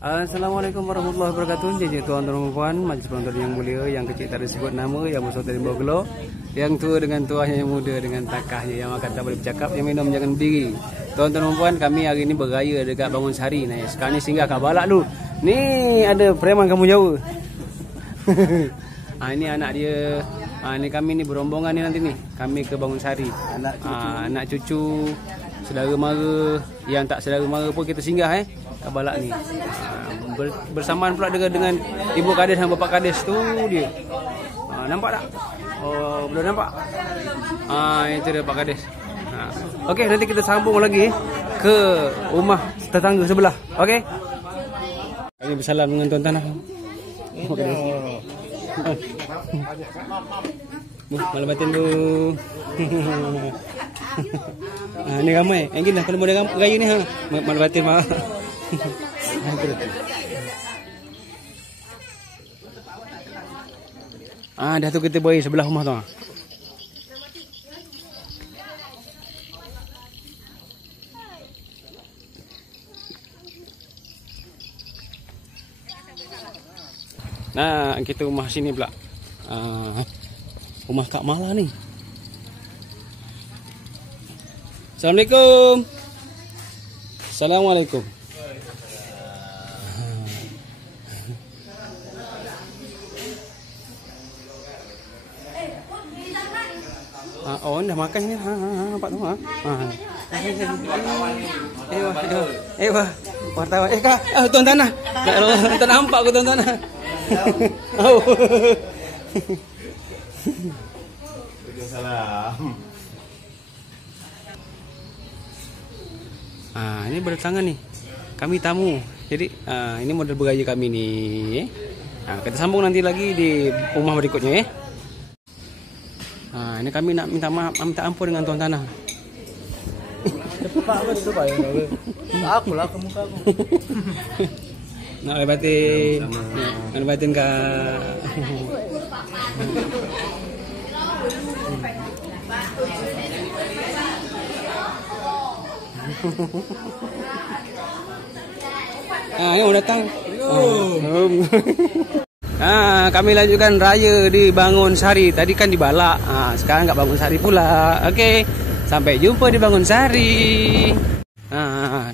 Assalamualaikum warahmatullahi wabarakatuh. Jadi tuan-tuan dan puan, majlis penonton yang mulia, yang kecil tak disebut nama, yang besar tak dibawa gelo, yang tua dengan tuahnya, yang muda dengan takahnya, yang makan tak boleh bercakap, yang minum jangan berdiri. Tuan-tuan dan puan, kami hari ini beraya dekat Bangun Sari. Nah, sekarang ni singgah kat Balak dulu. Ni ada preman kampung Jawa. Ini anak dia. Ni kami ni berombongan ni nanti ni. Kami ke Bangun Sari. Anak cucu, saudara mara, yang tak saudara mara pun kita singgah kat Balak ni. Bersamaan pula dengan ibu kades dan bapa kades tu dia. Nampak tak? Oh, belum nampak. Itu dia Pak Kades. Okey, nanti kita sambung lagi ke rumah tetangga sebelah. Okey. Kami bersalam dengan tuan tanah. Malam batin tu. Ni ramai. Yang gini kalau model raya ni malam batin mah. Dah tu kita beri sebelah rumah tu. Nah, kita rumah sini pula. Rumah Kak Mala ni. Assalamualaikum. Assalamualaikum. Oh, dah makan ni. Nampak tu Wah, wartawan. Kak, tuan tanah. Tak nampak ke tuan tanah? Oh. Salam. Ini berdatangan ni. Kami tamu. Jadi ini model beraya kami ni. Kita sambung nanti lagi di rumah berikutnya . Ini kami nak minta maaf, minta ampun dengan tuan tanah. Pak betul Pak. Aku lah ke muka aku. Nak lebatin. Nak lebatin Kak. Yang datang. Kami lanjutkan raya di Bangun Sari. Tadi kan di Balak. Sekarang kat Bangun Sari pula. Okey. Sampai jumpa di Bangun Sari.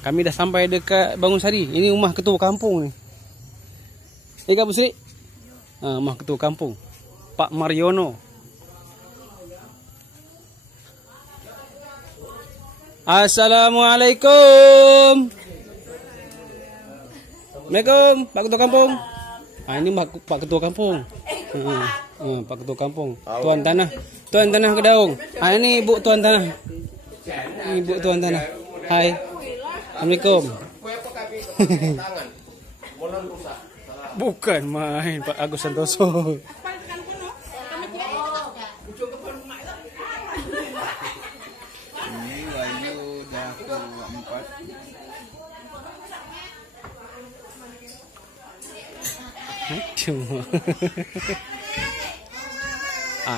Kami dah sampai dekat Bangun Sari. Ini rumah ketua kampung ni. Kak Busri. Rumah ketua kampung. Pak Mariono. Assalamualaikum. Assalamualaikum, Pak Ketua Kampung. Ini Pak Ketua Kampung. Pak Ketua Kampung. Tuan Tanah. Tuan Tanah Kedaung. Ini Ibu Tuan Tanah. Ibu Tuan Tanah. Hai. Assalamualaikum. Bukan main Pak Agus Santoso.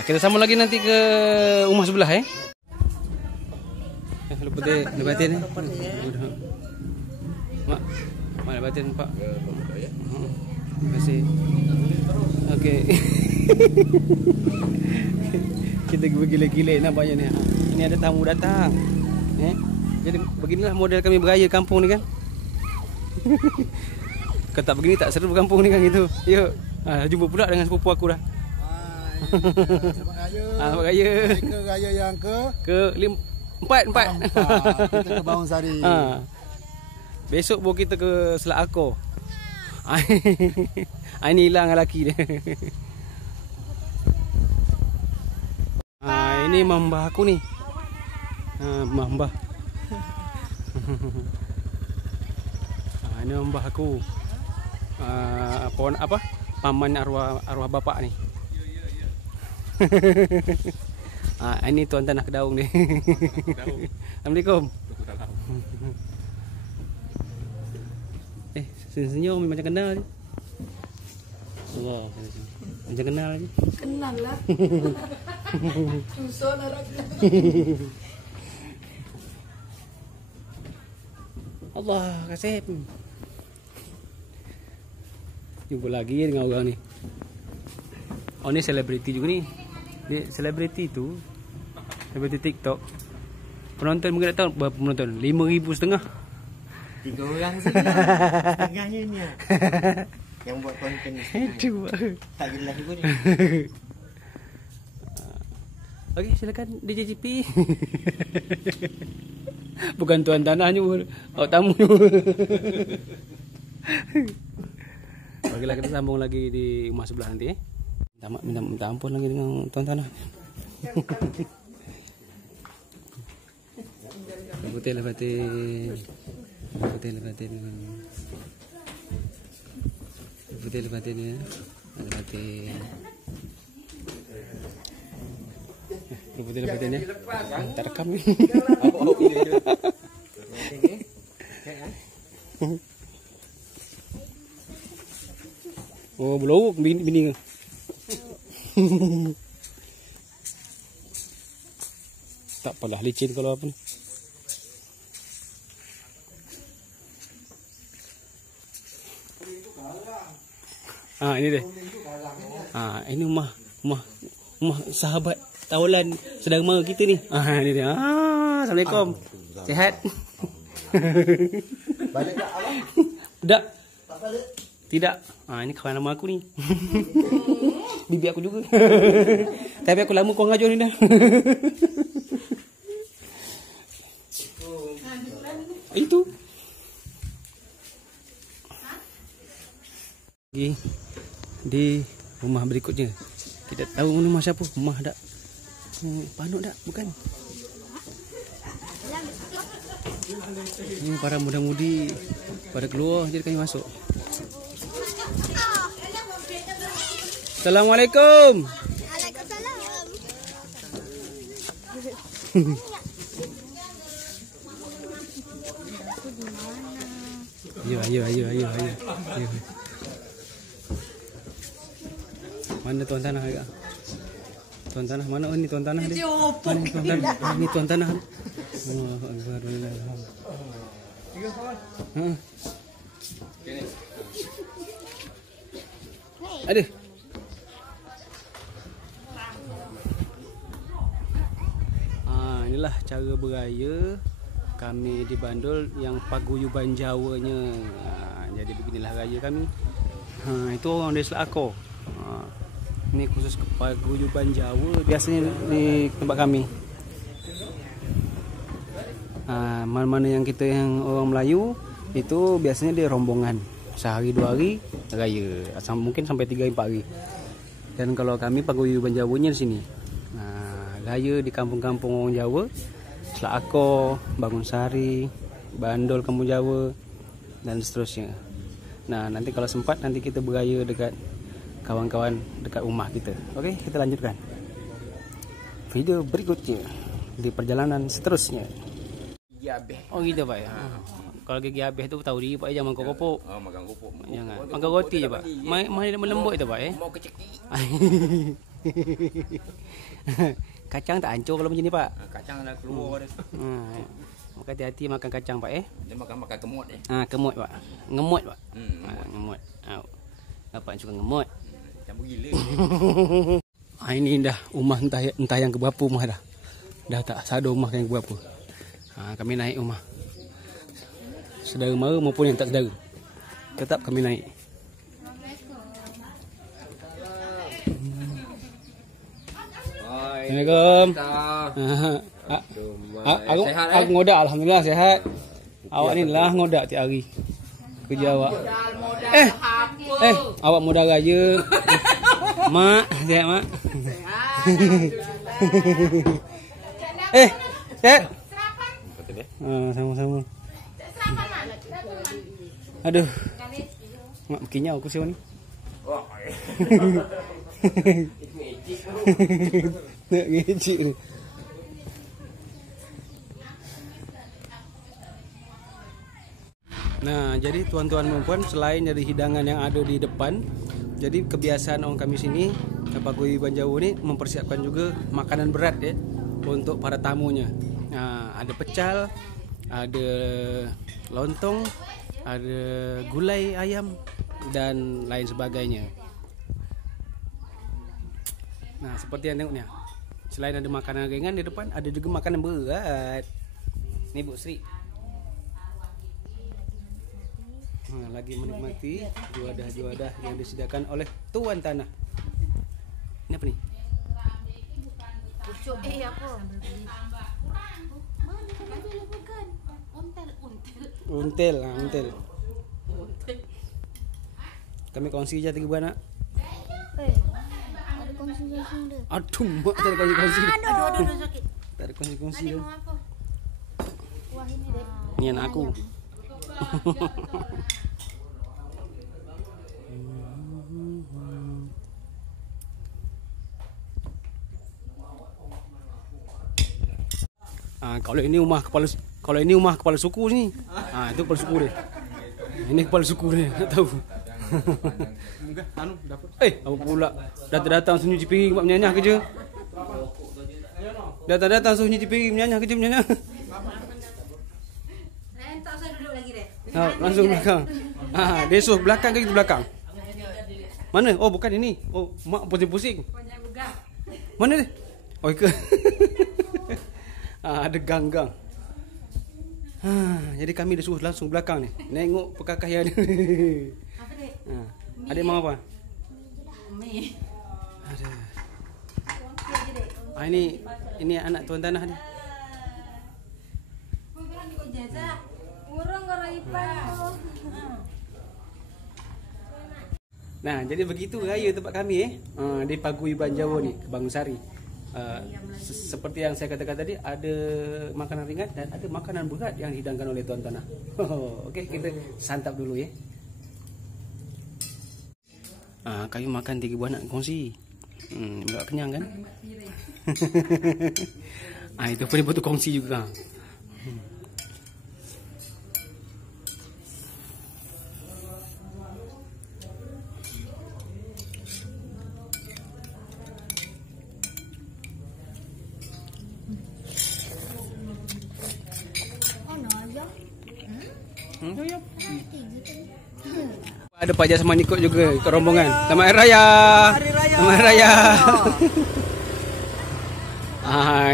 Kita sambung lagi nanti ke rumah sebelah lebatin ni. Mak lebatin Pak. Terima kasih. Okey. Kita bergila-gila nampaknya ni. Ini ada tamu datang. Jadi beginilah model kami beraya kampung ni kan. Kalau tak begini tak seru kampung ni kan gitu. Yuk. Jumpa pula dengan sepupu aku dah. Selamat raya. Selamat raya. Ke raya yang empat. Kita ke Bangun Sari. Besok baru kita ke Selat Akor. Ini hilang lelaki dia. Ini mambah aku ni. Mambah. Ini mambah aku. Pohon apa? Paman arwah bapak ni. Ini tuan tanah Kedaung ni. Assalamualaikum. Senyum macam kenal je. Allah, macam kenal je. Kenal lah. Susah nak. Allah kasih. Jumpa lagi dengan orang ni. Oh ni selebriti juga ni. Dia selebriti tu, selebriti TikTok. Penonton mungkin tak tahu berapa penonton. 5,500. 3 orang setengahnya ni. Yang buat konten ni. Aduh. Tak jelas juga ni. Okey, silakan DJGP. Bukan tuan tanahnya pun, awak tamu. Baiklah, kita sambung lagi di rumah sebelah nanti. Minta ampun lagi dengan tuan tanah. Putih lah batin. Putih lah batin. Putih lah batin ya. Ada batin. Putih lah batin ya. Tak rekam ni. Oh, belum bini ke? Tak apalah, licin kalau apa ni. Ini dia. Ini rumah sahabat tawalan saudara mara kita ni. Ini dia. Assalamualaikum. Sihat? Balik tak abang? Tak. Tak balik. Tidak. Ini kawan lama aku ni. Bibi aku juga. Tapi aku lama kau ngajar ni dah. Itu. Di rumah berikutnya. Tidak tahu rumah siapa. Rumah dak. Panuk dak? Bukan. Ini para muda-mudi pada keluar, jadi kami masuk. Assalamualaikum. Waalaikumsalam. Ayo. Mana tuan tanah agak? Tuan tanah mana? Ini tuan tanah dia. Mana tuan tanah? Ini tuan tanah. Allahu Akbar. Aduh. Inilah cara beraya kami di Bandul yang paguyuban Jawanya. Jadi beginilah raya kami. Itu orang dari Selakor. Ini khusus ke paguyuban Jawa biasanya di tempat kami. Mana-mana yang kita yang orang Melayu itu biasanya dia rombongan. Sehari 2 hari raya, mungkin sampai 3-4 hari. Dan kalau kami paguyuban Jawanya di sini. Raya di kampung-kampung orang Jawa, Selakor, Bangunsari, Bandul, Kampung Jawa dan seterusnya. Nanti kalau sempat nanti kita beraya dekat kawan-kawan dekat rumah kita. Okey, kita lanjutkan video berikutnya di perjalanan seterusnya. Oh gitu Pak ya. Kalau gigi habis tu tahu diri Pak, jangan makan kopok. Makan kopok. Jangan. Makan roti je Pak. Mai melembut itu Pak Mau kecekik. Kacang tak hancur kalau macam ni Pak. Kacang dah keluar dah. Maka hati-hati makan kacang Pak Dia makan kemut kemut Pak. Ngemut Pak. Ngemut. Bapak suka ngemut. Campur gila. Ini dah rumah entah yang keberapa rumah dah. Dah tak ada rumah yang keberapa. Kami naik rumah saudara mara maupun yang tak saudara. Tetap kami naik. Assalamualaikum. Aku ngodak, alhamdulillah sihat. Awak ni lah ngodak tiap hari. Kerja awak. Awak modal raya. Mak, sihat mak. Sihat. Sama-sama. Aduh. Mak berkinyau aku siapa ni. Nak ngecik ni. Jadi tuan-tuan dan puan, selain dari hidangan yang ada di depan, jadi kebiasaan orang kami sini, paguyuban Jawa ni mempersiapkan juga makanan berat ya untuk para tamunya. Ada pecal, ada lontong, ada gulai ayam dan lain sebagainya. Nah, seperti yang tengoknya. Selain ada makanan ringan di depan, ada juga makanan berat. Ni Bu Sri. Lagi menikmati juadah-juadah yang disediakan oleh tuan tanah. Ini apa nih? Pucuk apa? Untel. Kami kongsi je 3 buah nak. Ada kongsi-kongsi dia. Aduh, mak tak ada kongsi-kongsi. Aduh sakit. Tak ada kongsi-kongsi. Adik mau apa? Wah ini deh. Ni anak aku. Kalau ini rumah kepala suku ni. Itu kepala suku dia. Ini kepala suku dia, tak tahu. Apa pula? Datang sunyi piring buat menyanyah kerja. Datang sunyi piring menyanyah kerja menyanyah. Tak usah duduk lagi deh. Langsung belakang. Dia suruh belakang ke kita belakang? Mana? Oh, bukan ini. Oh, mak pusing-pusing. Mana dia? Oh, ke. Ada gang-gang. Jadi kami dah suruh langsung belakang ni. Tengok perkakayan dia. Apa dek? Adik mau apa? Mi. Ada. Ini anak tuan tanah ni. Nah, jadi begitu raya tempat kami di Paguyuban Jawa ni, Kebangsari. Seperti yang saya katakan tadi, ada makanan ringan dan ada makanan berat yang dihidangkan oleh tuan tanah. Okey, kita santap dulu ya. Kami makan 3 buah nak kongsi. Belak kenyang kan? Itu pun betul kongsi juga. Ada Pak Jasman ikut juga, ikut rombongan. Selamat Hari Raya. Selamat Hari Raya.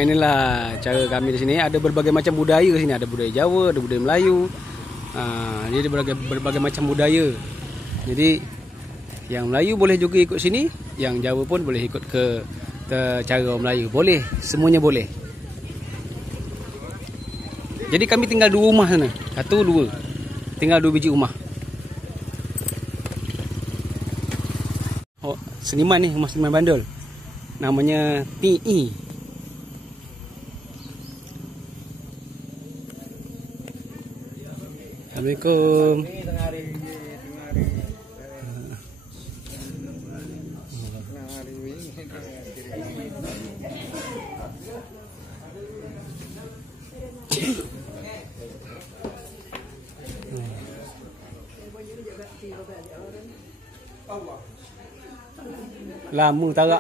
Inilah cara kami di sini. Ada berbagai macam budaya di sini. Ada budaya Jawa, ada budaya Melayu. Jadi berbagai macam budaya. Jadi yang Melayu boleh juga ikut sini, yang Jawa pun boleh ikut ke cara orang Melayu. Boleh, semuanya boleh. Jadi kami tinggal 2 rumah sana. 1, 2. Tinggal 2 biji rumah. Seniman ni, rumah seniman bandul. Namanya PE. Assalamualaikum. Lama tarak.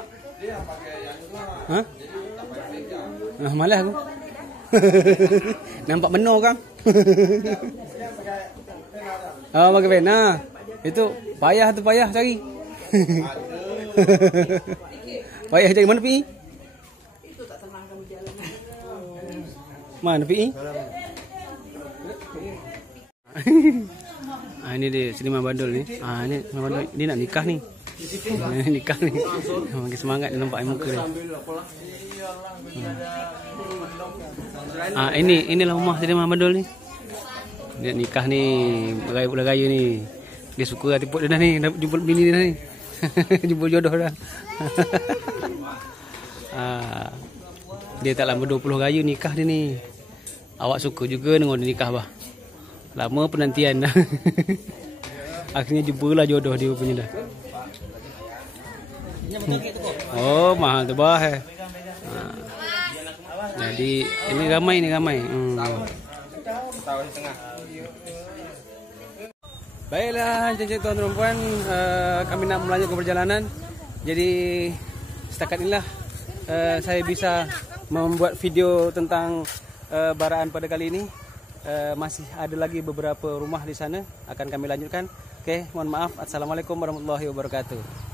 Malas aku. Nampak benar kan? Pakai pen. Itu payah cari. Payah cari mana pi? Itu tak tenang kamu jalan. Mana pi? Ini dia seniman bandul ni. Ini seniman bandul. Dia nak nikah ni. Nikah ni. Makin semangat dia nampak muka dia. Inilah rumah seniman bandul ni. Dia nikah ni, raya ni. Dia suka tiput dia dah ni, dah jumpa bini dia dah ni. Jumpa jodoh dah. Dia tak lama 20 raya nikah dia ni. Awak suka juga dengan dia nikah bah. Lama penantian dah. Akhirnya jumpalah jodoh dia punya dah. Oh, mahal tu bah. Jadi ini ramai. Baiklah, cincin tuan dan puan, kami nak melanjutkan perjalanan. Jadi setakat inilah saya bisa membuat video tentang Baraan pada kali ini. Masih ada lagi beberapa rumah di sana akan kami lanjutkan. Oke, mohon maaf. Assalamualaikum warahmatullahi wabarakatuh.